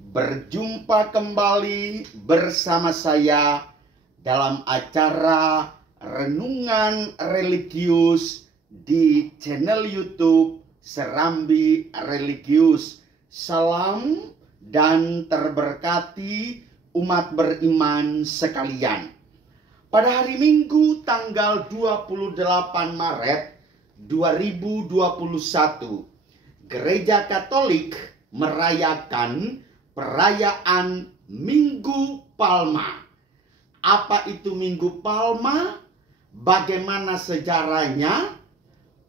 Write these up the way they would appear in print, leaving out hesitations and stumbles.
Berjumpa kembali bersama saya dalam acara Renungan Religius di channel YouTube Serambi Religius. Salam dan terberkati umat beriman sekalian. Pada hari Minggu tanggal 28 Maret 2021, Gereja Katolik merayakan perayaan Minggu Palma. Apa itu Minggu Palma? Bagaimana sejarahnya?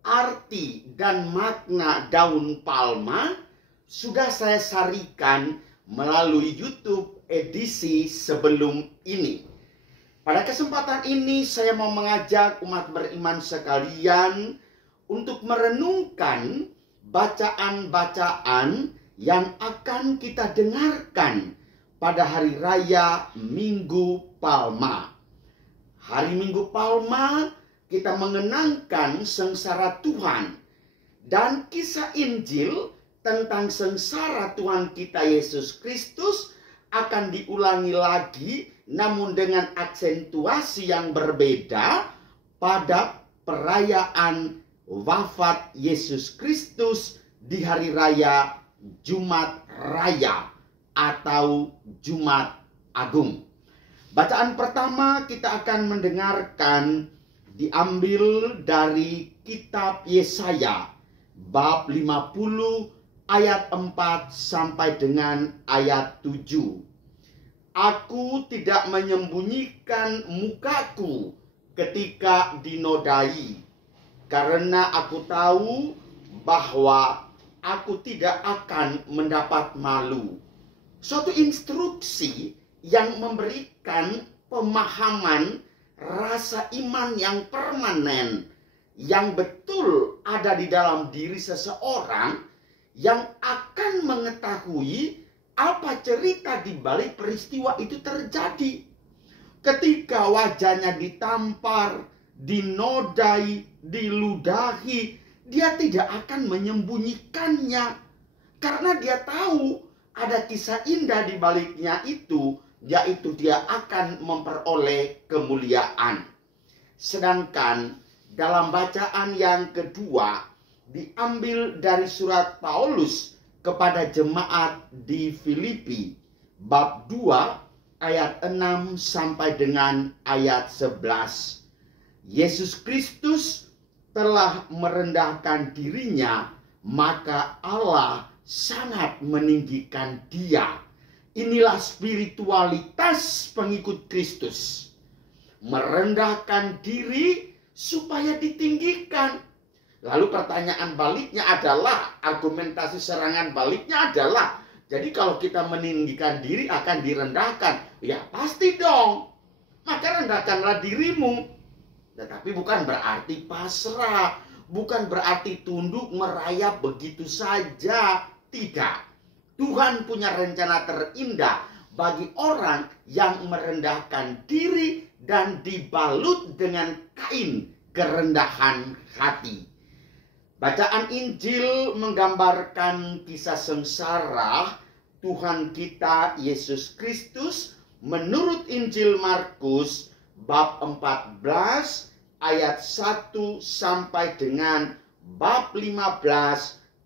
Arti dan makna daun palma sudah saya sarikan melalui YouTube edisi sebelum ini. Pada kesempatan ini saya mau mengajak umat beriman sekalian untuk merenungkan bacaan-bacaan yang akan kita dengarkan pada hari raya Minggu Palma. Hari Minggu Palma kita mengenangkan sengsara Tuhan dan kisah Injil tentang sengsara Tuhan kita Yesus Kristus akan diulangi lagi, namun dengan aksentuasi yang berbeda pada perayaan wafat Yesus Kristus di hari raya Jumat Raya atau Jumat Agung. Bacaan pertama kita akan mendengarkan diambil dari kitab Yesaya bab 50 ayat 4 sampai dengan ayat 7. Aku tidak menyembunyikan mukaku ketika dinodai, karena aku tahu bahwa aku tidak akan mendapat malu. Suatu instruksi yang memberikan pemahaman rasa iman yang permanen, yang betul ada di dalam diri seseorang, yang akan mengetahui apa cerita di balik peristiwa itu terjadi. Ketika wajahnya ditampar, dinodai, diludahi, dia tidak akan menyembunyikannya, karena dia tahu ada kisah indah di baliknya itu, yaitu dia akan memperoleh kemuliaan. Sedangkan dalam bacaan yang kedua diambil dari surat Paulus kepada jemaat di Filipi bab 2 ayat 6 sampai dengan ayat 11. Yesus Kristus telah merendahkan dirinya, maka Allah sangat meninggikan dia. Inilah spiritualitas pengikut Kristus. Merendahkan diri supaya ditinggikan. Lalu pertanyaan baliknya adalah, argumentasi serangan baliknya adalah, jadi kalau kita meninggikan diri akan direndahkan. Ya pasti dong. Maka rendahkanlah dirimu. Tetapi bukan berarti pasrah, bukan berarti tunduk merayap begitu saja. Tidak. Tuhan punya rencana terindah bagi orang yang merendahkan diri dan dibalut dengan kain kerendahan hati. Bacaan Injil menggambarkan kisah sengsara Tuhan kita Yesus Kristus menurut Injil Markus bab 14 ayat 1 sampai dengan bab 15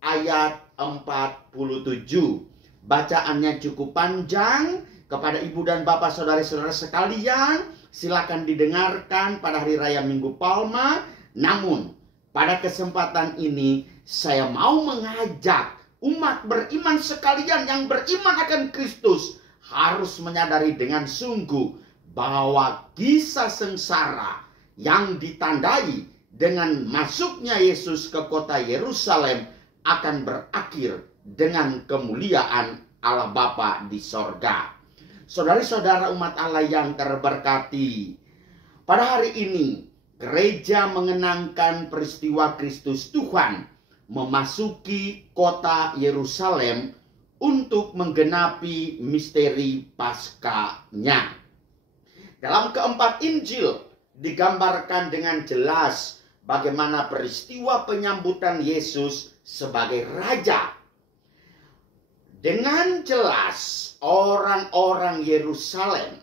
ayat 47. Bacaannya cukup panjang. Kepada ibu dan bapak saudara-saudara sekalian, silakan didengarkan pada hari raya Minggu Palma. Namun pada kesempatan ini saya mau mengajak umat beriman sekalian yang beriman akan Kristus harus menyadari dengan sungguh bahwa kisah sengsara yang ditandai dengan masuknya Yesus ke kota Yerusalem akan berakhir dengan kemuliaan Allah Bapa di sorga. Saudari-saudara umat Allah yang terberkati, pada hari ini gereja mengenangkan peristiwa Kristus Tuhan memasuki kota Yerusalem untuk menggenapi misteri Paskahnya. Dalam keempat Injil digambarkan dengan jelas bagaimana peristiwa penyambutan Yesus sebagai raja. Dengan jelas orang-orang Yerusalem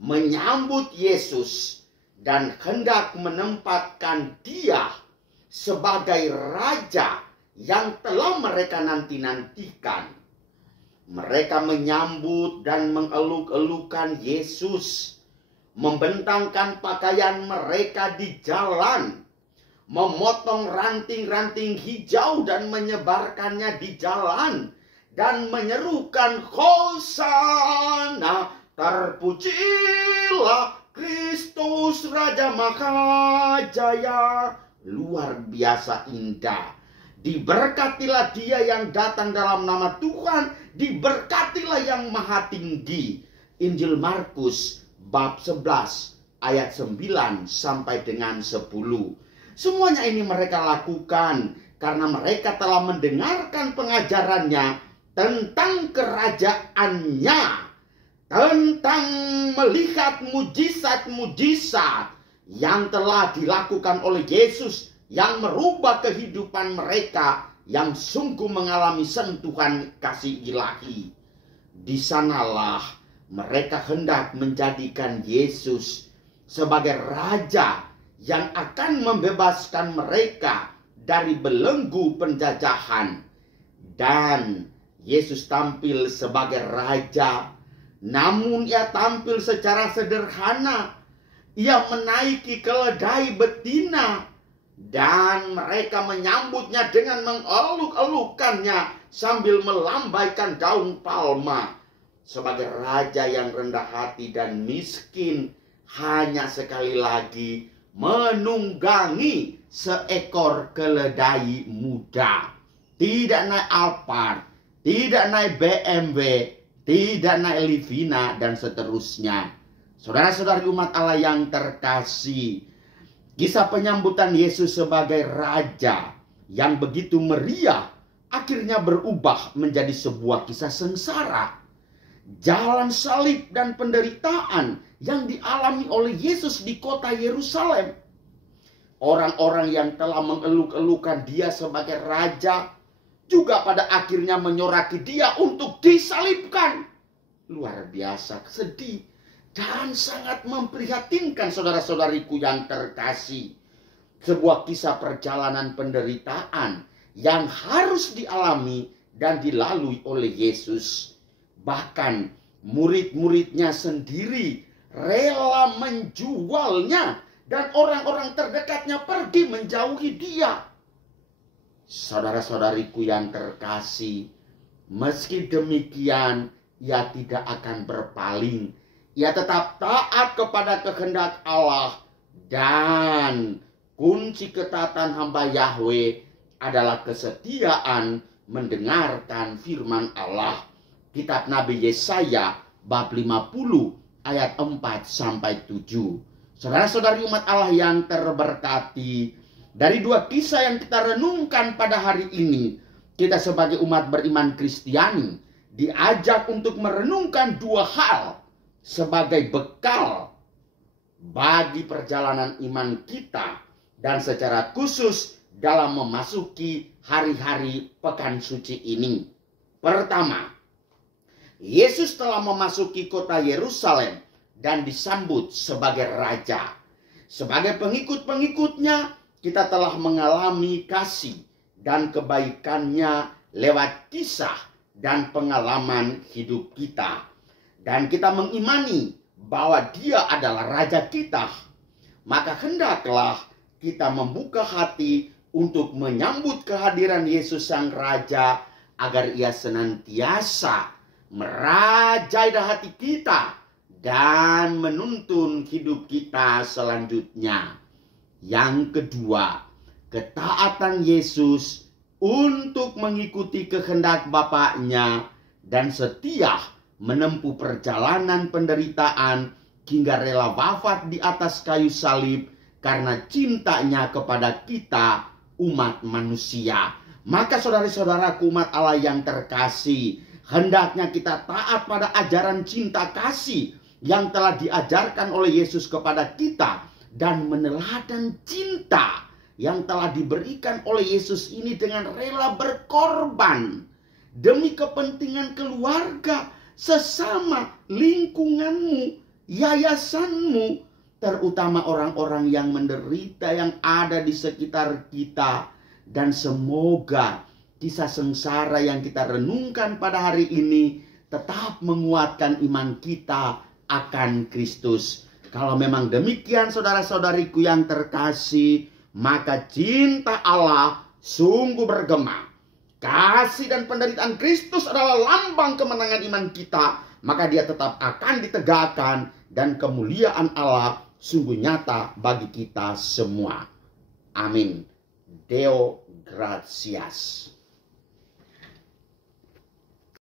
menyambut Yesus dan hendak menempatkan dia sebagai raja yang telah mereka nanti-nantikan. Mereka menyambut dan mengeluk-elukan Yesus, membentangkan pakaian mereka di jalan, memotong ranting-ranting hijau dan menyebarkannya di jalan, dan menyerukan Hosana, terpujilah Kristus Raja Mahajaya. Luar biasa indah. Diberkatilah dia yang datang dalam nama Tuhan, diberkatilah yang maha tinggi. Injil Markus bab 11 ayat 9 sampai dengan 10. Semuanya ini mereka lakukan karena mereka telah mendengarkan pengajarannya tentang kerajaannya, tentang melihat mujizat-mujizat yang telah dilakukan oleh Yesus yang merubah kehidupan mereka, yang sungguh mengalami sentuhan kasih ilahi. Di sanalah mereka hendak menjadikan Yesus sebagai raja yang akan membebaskan mereka dari belenggu penjajahan. Dan Yesus tampil sebagai raja, namun ia tampil secara sederhana. Ia menaiki keledai betina, dan mereka menyambutnya dengan mengeluk-elukannya sambil melambaikan daun palma. Sebagai raja yang rendah hati dan miskin, hanya sekali lagi menunggangi seekor keledai muda. Tidak naik Alphard, tidak naik BMW, tidak naik Livina, dan seterusnya. Saudara-saudari umat Allah yang terkasih, kisah penyambutan Yesus sebagai raja yang begitu meriah akhirnya berubah menjadi sebuah kisah sengsara. Jalan salib dan penderitaan yang dialami oleh Yesus di kota Yerusalem. Orang-orang yang telah mengeluk-elukan dia sebagai raja juga pada akhirnya menyoraki dia untuk disalibkan. Luar biasa sedih dan sangat memprihatinkan, saudara-saudariku yang terkasih. Sebuah kisah perjalanan penderitaan yang harus dialami dan dilalui oleh Yesus. Bahkan murid-muridnya sendiri rela menjualnya dan orang-orang terdekatnya pergi menjauhi dia. Saudara-saudariku yang terkasih, meski demikian ia tidak akan berpaling. Ia tetap taat kepada kehendak Allah, dan kunci ketaatan hamba Yahweh adalah kesetiaan mendengarkan firman Allah. Kitab Nabi Yesaya bab 50 ayat 4 sampai 7. Saudara-saudari umat Allah yang terberkati, dari dua kisah yang kita renungkan pada hari ini, kita sebagai umat beriman Kristiani diajak untuk merenungkan dua hal sebagai bekal bagi perjalanan iman kita, dan secara khusus dalam memasuki hari-hari pekan suci ini. Pertama, Yesus telah memasuki kota Yerusalem dan disambut sebagai raja. Sebagai pengikut-pengikutnya, kita telah mengalami kasih dan kebaikannya lewat kisah dan pengalaman hidup kita. Dan kita mengimani bahwa dia adalah raja kita. Maka hendaklah kita membuka hati untuk menyambut kehadiran Yesus sang raja, agar ia senantiasa merajai hati kita dan menuntun hidup kita selanjutnya. Yang kedua, ketaatan Yesus untuk mengikuti kehendak Bapaknya dan setia menempuh perjalanan penderitaan hingga rela wafat di atas kayu salib karena cintanya kepada kita, umat manusia. Maka saudara-saudaraku umat Allah yang terkasih, hendaknya kita taat pada ajaran cinta kasih yang telah diajarkan oleh Yesus kepada kita, dan meneladan cinta yang telah diberikan oleh Yesus ini dengan rela berkorban demi kepentingan keluarga, sesama, lingkunganmu, yayasanmu, terutama orang-orang yang menderita yang ada di sekitar kita. Dan semoga kisah sengsara yang kita renungkan pada hari ini tetap menguatkan iman kita akan Kristus. Kalau memang demikian saudara-saudariku yang terkasih, maka cinta Allah sungguh bergema. Kasih dan penderitaan Kristus adalah lambang kemenangan iman kita, maka dia tetap akan ditegakkan dan kemuliaan Allah sungguh nyata bagi kita semua. Amin. Deo gratias.